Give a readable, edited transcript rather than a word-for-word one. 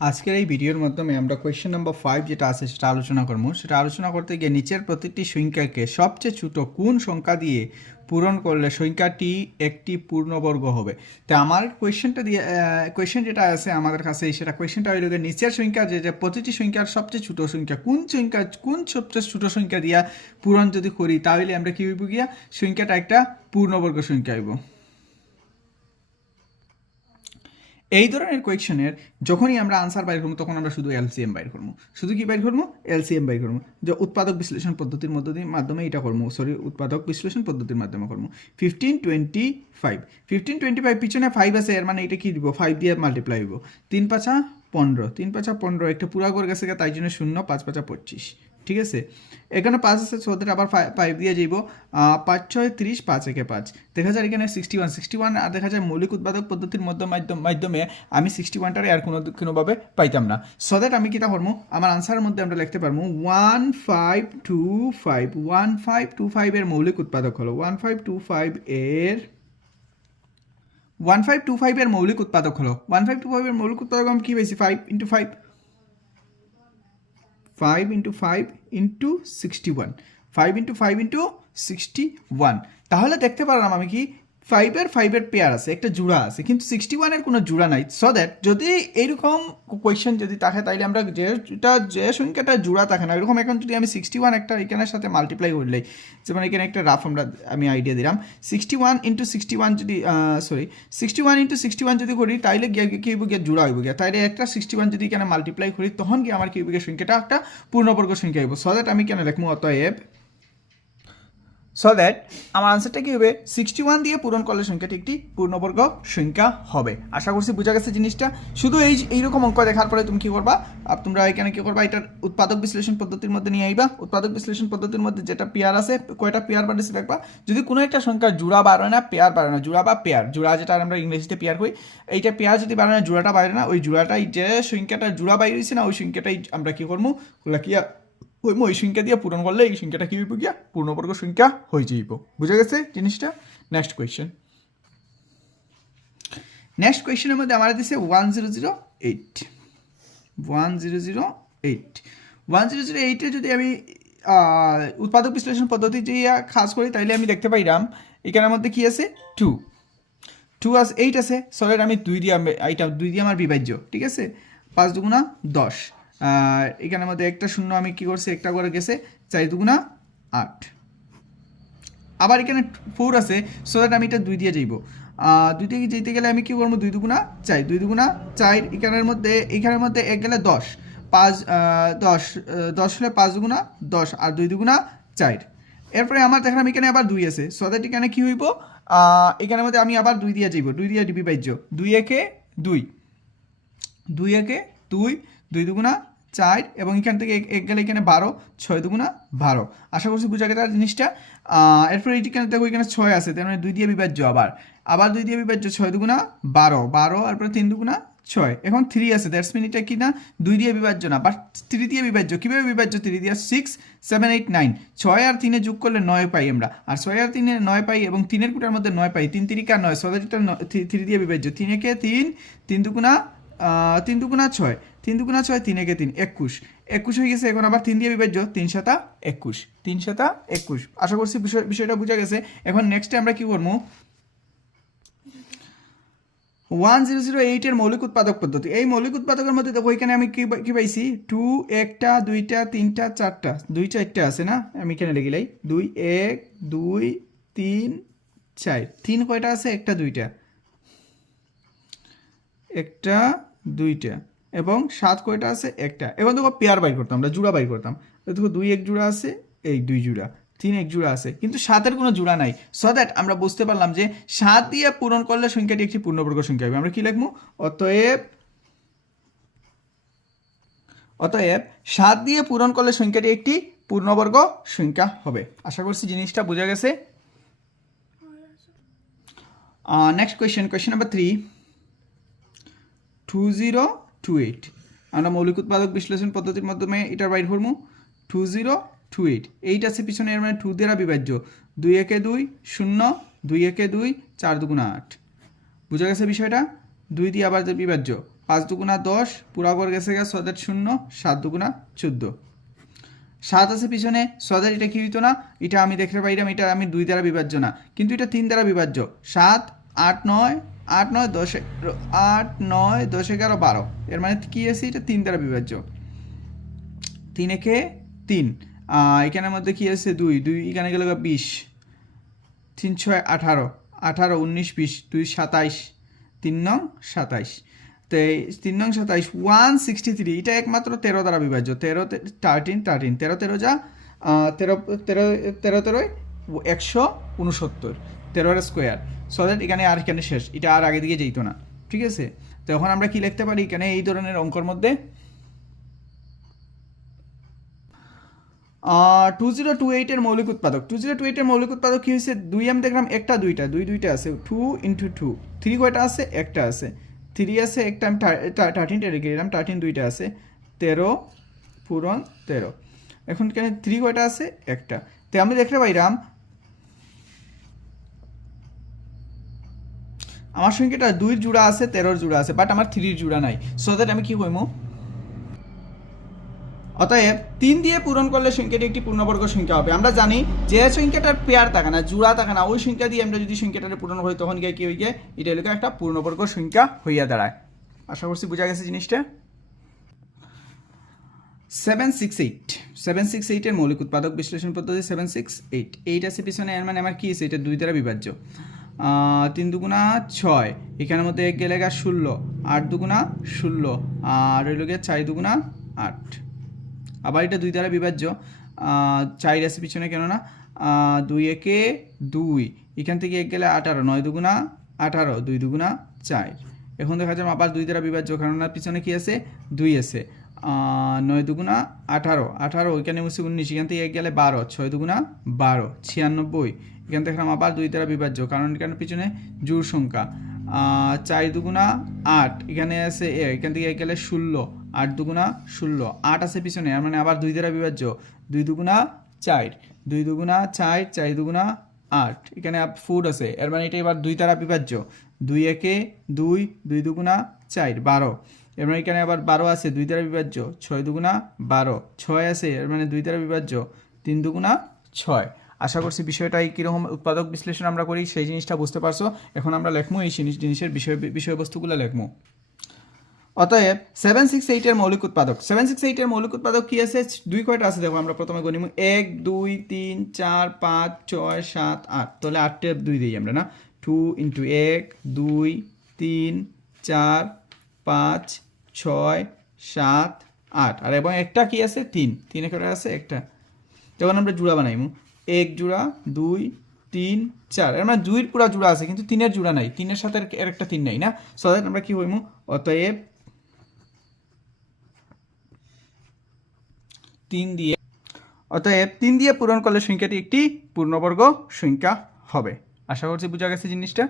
আজকের এই ভিডিওর মাধ্যমে আমরা কোয়েশ্চেন নাম্বার 5 যেটা আছে সেটা আলোচনা করব। সেটা আলোচনা করতে গিয়ে নিচের প্রতিটি সংখ্যাকে সবচেয়ে ছোট কোন সংখ্যা দিয়ে পূরণ করলে সংখ্যাটি একটি পূর্ণবর্গ হবে। তো আমার কোয়েশ্চেনটা দিয়ে কোয়েশ্চেন যেটা আছে আমাদের কাছে সেটা কোয়েশ্চেনটা হইল যে নিচের সংখ্যা যে প্রতিটি সংখ্যার সবচেয়ে ছোট সংখ্যা কোন সবচেয়ে ছোট সংখ্যা দিয়া পূরণ যদি করি তাহলে আমরা কি হইব গিয়া সংখ্যাটা একটা পূর্ণবর্গ সংখ্যা হইব। এই ধরনের কোয়েকশনের যখনই আমরা আনসার বাইর করবো তখন আমরা শুধু এলসিএম বাইর করবো। শুধু কি বাইর করবো? এলসিএম বাইর করবো। যে উৎপাদক বিশ্লেষণ পদ্ধতির মাধ্যমে এটা করবো, উৎপাদক বিশ্লেষণ পদ্ধতির মাধ্যমে করবো। 1525 পিছনে 5 আছে, এর মানে এটা কি দিব? 5 দিয়ে মাল্টিপ্লাই হইব। 3 5 15, 3 5 15 একটা পুরা করে গেছে, তাই জন্য 0, 5 5 25। ঠিক আছে, এখানে 5 আছে, ওদের আবার 5 দিয়ে যাইব। 5 6 30, 5 1 5। দেখা যায় এখানে 61 আর দেখা যায় মৌলিক উৎপাদক পদ্ধতির মাধ্যমে আমি 61টার আর কোনোভাবে পাইতাম না। সো দ্যাট আমি কিটা করবো, আমার আনসারের মধ্যে আমরা লিখতে পারবো 1525 এর মৌলিক উৎপাদক হলো 1525 এর 1525 এর মৌলিক উৎপাদক হলো 1525 এর মৌলিক উৎপাদক আমি কি পাইছি? 5 into 5 into 5 into 61, 5 into 5 into 61। তাহলে দেখতে পারলাম আমি কি 5 এর পেয়ার আছে, একটা জোড়া আছে, কিন্তু 61 এর কোনো জোড়া নাই। সো দ্যাট যদি এইরকম কোয়েশ্চেন যদি থাকে তাইলে আমরা যে সংখ্যাটা জোড়া থাকে না এরকম, এখন যদি আমি 61 একটা এখানের সাথে মাল্টিপ্লাই করলেই, যেমন এখানে একটা রাফ আমি আইডিয়া দিলাম, 61 into 61 যদি 61 into 61 যদি করি তাইলে কি হইব গিয়া জোড়া হইব গিয়া, তাইলে একটা 61 যদি এখানে মাল্টিপ্লাই করি তখন কি আমার কি হইব গিয়া সংখ্যাটা একটা পূর্ণবর্গ সংখ্যা হইব। সো দ্যাট আমি কেন লিখবো অতএব, সো দ্যাট আমার আনসারটা কি হবে? 61 দিয়ে পূরণ করলে সংখ্যাটি একটি পূর্ণবর্গ সংখ্যা হবে। আশা করছি বোঝা গেছে জিনিসটা। শুধু এইরকম অঙ্ক দেখার পরে তুমি কি করবা, তোমরা এখানে কি করবা, এটার উৎপাদক বিশ্লেষণ পদ্ধতির মধ্যে নিয়ে আইবা। উৎপাদক বিশ্লেষণ পদ্ধতির মধ্যে যেটা পেয়ার আছে, কয়টা পেয়ার বাড়ছে দেখবা। যদি কোনো একটা সংখ্যার জোড়া বাড়ে না, পেয়ার বাড়ে না, জোড়া বা পেয়ার, জোড়া যেটা আমরা ইংরেজিতে পেয়ার করি, এইটা পেয়ার যদি বাড়ে না, জোড়াটা বাইরে না, ওই জোড়াটাই যে সংখ্যাটা জোড়া বাইরে হয়েছে না, ওই সংখ্যাটাই আমরা কি করবো, কি ওই সংখ্যা দিয়ে পূরণ করলে এই সংখ্যাটা কি হইব গিয়া পূর্ণবর্গ সংখ্যা হয়ে যাইব। বুঝা গেছে জিনিসটা? Next question. নেক্সট কোয়েশ্চেনের মধ্যে আমার দিছে 1008 1008 যদি আমি উৎপাদক বিশ্লেষণ পদ্ধতি যে খাস করি তাইলে আমি দেখতে পাইলাম এখানের মধ্যে কি আছে? 2 আছে, 8 আছে। সরি, আমি 2 দিয়ে আমার বিভাজ্য। ঠিক আছে, 5 দুগুণা 10, আর এখানের মধ্যে একটা শূন্য আমি কি করছি, একটা করে গেছে, 4 দুগুণা 8। আবার এখানে 4 আছে, সো দ্যাট আমি এটা 2 দিয়ে যাইব। 2 দিয়ে যেতে গেলে আমি কি করবো? 2 দুগুণা 4, 2 দুগুণা 4, এখানের মধ্যে 1 গেলে 10, 5 10 হলে 5 দুগুণা 10 আর 2 দুগুণা 4। এরপরে আমার দেখলাম এখানে আবার 2 আছে, সো দ্যাট এখানে কি হইব, এখানের মধ্যে আমি আবার 2 দিয়ে যাইব, 2 দিয়ে বিভাজ্য। 2 একে 2, 2 একে 2, 2 দুগুণা 4, এবং এখান থেকে 1 গেলে এখানে 12, 6 দুগুণা 12। আশা করছি বুঝা গেছে জিনিসটা। এরপরে এখানে দেখো এখানে 6 আছে, তার মানে 2 দিয়ে বিভাজ্য, আবার 2 দিয়ে বিভাজ্য, 6 দুগুণা 12, তারপরে 3 দুগুণা 6, এখন 3 আছে, দ্যাটস মিন এটা কি না 2 দিয়ে বিভাজ্য না, বাট 3 দিয়ে বিভাজ্য। কীভাবে বিভাজ্য? 3 দিয়ে 6 7 8 9, 6 আর 3 যোগ করলে 9 পাই আমরা, আর 6 আর 3 9 পাই, এবং 3-এর কুটার মধ্যে 9 পাই, 3 3 9, সো দ্যাট এটা 3 দিয়ে বিভাজ্য। 3 একে 3, 3 দুগুণা 6, 3 দুগুণা 6, 3 একে 3, 21 হয়ে গেছে। এখন আবার 3 দিয়ে বিভাজ্য, 3 7 21, 3 7 21। আশা করছি বিষয়টা বোঝা গেছে। এখন নেক্সটে আমরা কি করবো, 1008 এর মৌলিক উৎপাদক পদ্ধতি। এই মৌলিক উৎপাদকের মধ্যে দেখো এখানে আমি কি পাইছি, 2 একটা 2টা 3টা 4টা, 2 4টা আছে না, আমি এখানে লিখে লাই 2 1 2 3 4, 3 কয়টা আছে? একটা 2টা, একটা 2টা, এবং 7 কয়টা আছে? একটা। এবং দেখো পেয়ার বাইর করতাম, আমরা জোড়া বাইর করতাম। দেখো 2 এক জোড়া আছে, এই 2 জোড়া, 3 এক জোড়া আছে, কিন্তু 7-এর কোনো জোড়া নাই। সো দ্যাট আমরা বুঝতে পারলাম যে 7 দিয়ে পূরণ করলে সংখ্যাটি একটি পূর্ণবর্গ সংখ্যা হবে। আমরা কি লিখবো? অতএব 7 দিয়ে পূরণ করলে সংখ্যাটি একটি পূর্ণবর্গ সংখ্যা হবে। আশা করছি জিনিসটা বোঝা গেছে। নেক্সট কোয়েশ্চেন নাম্বার 3, 2028 আমরা মৌলিক উৎপাদক বিশ্লেষণ পদ্ধতির মাধ্যমে এটা বাইর করবো। 2028, 8 আছে পিছনে, এর মানে 2 দ্বারা বিভাজ্য। 2 একে 2 0, 2 একে 2, 4 দুগুণা 8। বুঝা গেছে বিষয়টা? 2 দিয়ে আবার বিভাজ্য, 5 দুগুণা 10 পুরা ঘর গেছে গা 6 0 7 দুগুণা 14 7 আছে পিছনে 6 এটা কি হইতো না এটা আমি দেখতে পাইলাম এটা আমি 2 দ্বারা বিভাজ্য না কিন্তু এটা 3 দ্বারা বিভাজ্য 7 8 9 8 9 10 8 9 10 11 12 এর মানে কি আছে এটা 3 দ্বারা বিভাজ্য 3 একে 3 এখানের মধ্যে কি আছে 2 2 এখানে গেল 20 3 6 18 18 19 20 2 27 3 9 27 তো 3 9 27 163 এটা একমাত্র 13 দ্বারা বিভাজ্য 13 13 13 13 13 যা 13 13 13 169 13 স্কোয়ার সো দ্যাট এখানে আর এখানে শেষ এটা আর আগে দিকে যেত না ঠিক আছে তো এখন আমরা কি লিখতে পারি এখানে এই ধরনের অঙ্কর মধ্যে 2028 এর মৌলিক উৎপাদক 2028 এর মৌলিক উৎপাদক কি হয়েছে 2 আমি দেখলাম একটা দুইটা দুইটা আছে 2 into 2 3 কয়টা আছে একটা আছে 3 আছে একটা আমি 13টা রেখে দিলাম 13 দুইটা আছে 13 পূরণ 13 এখন এখানে 3 কয়টা আছে একটা তো আমি দেখতে পাইলাম আমার সংখ্যাটা 2 এর জোড়া আছে 13 এর জোড়া আছে বাট আমার 3 এর জোড়া নাই সো দ্যাট আমি কি কইমু অতএব 3 দিয়ে পূরণ করলে সংখ্যাটি একটি পূর্ণবর্গ সংখ্যা হবে আমরা জানি যে সংখ্যাটার পেয়ার থাকে না জোড়া থাকে না ওই সংখ্যা দিয়ে আমরা যদি সংখ্যাটা পূরণ করি তখন কি হয়ে যায় এটা হলো একটা পূর্ণবর্গ সংখ্যা হইয়া দাঁড়ায় আশা করছি বোঝা গেছে জিনিসটা 768 এর মৌলিক উৎপাদক বিশ্লেষণ পদ্ধতি 768 8 আছে পিছনে এর মানে আমার কি আছে এটা 2 দ্বারা বিভাজ্য 3 দুগুণা 6 এখানের মধ্যে 1 গেলে 16 8 দুগুণা 16 আর হইল গিয়ে 4 দুগুণা 8 আবার এটা 2 দ্বারা বিভাজ্য 4 আছে পিছনে কেননা 2 একে 2 এখান থেকে 1 গেলে 18 9 দুগুণা 18 2 দুগুণা 4 এখন দেখা যায় আবার 2 দ্বারা বিভাজ্য কারণ পিছনে কি আছে 2 আছে 9 দুগুণা 18 18 এখানে 19 এখান থেকে 1 গেলে 12 6 দুগুণা 12 96 এখান থেকে আবার 2 দ্বারা বিভাজ্য কারণ এখানে পিছনে জোড় সংখ্যা 4 দুগুণা 8 এখানে আছে এখান থেকে 1 গেলে 16 8 দুগুণা 16 8 আছে পিছনে আর মানে আবার 2 দ্বারা বিভাজ্য 2 দুগুণা 4 2 দুগুণা 4 4 দুগুণা 8 এখানে 4 আছে এর মানে এটা এবার 2 দ্বারা বিভাজ্য 2 একে 2 2 দুগুণা 4 12 এর মানে এখানে আবার 12 আছে 2 দ্বারা বিভাজ্য 6 দুগুণা 12 6 আছে এর মানে 2 দ্বারা বিভাজ্য 3 দুগুণা 6 আশা করছি বিষয়টা কীরকম উৎপাদক বিশ্লেষণ আমরা করি সেই জিনিসটা বুঝতে পারছো এখন আমরা লিখবো এই জিনিসের বিষয়বস্তুগুলো লিখবো অতএব 768 এর মৌলিক উৎপাদক 768 এর মৌলিক উৎপাদক কি আছে 2 কয়টা আছে দেখো আমরা প্রথমে গণিম 1 2 3 4 5 6 7 8 তাহলে 8 টেপ 2 দিই আমরা না 2 into 1 2 3 4 5 6 7 8 আর এবং একটা কি আছে 3 এ কয়টা আছে একটা যখন আমরা জোড়া বানাইমু 1 জোড়া 2 3 4 এর মানে 2 এর পুরা জোড়া আছে কিন্তু 3 এর জোড়া নাই 3 এর সাথে এর একটা 3 নাই না সো দ্যাট আমরা কি হইমু অতএব 3 দিয়ে পূরণ করলে সংখ্যাটি একটি পূর্ণবর্গ সংখ্যা হবে আশা করছি বোঝা গেছে জিনিসটা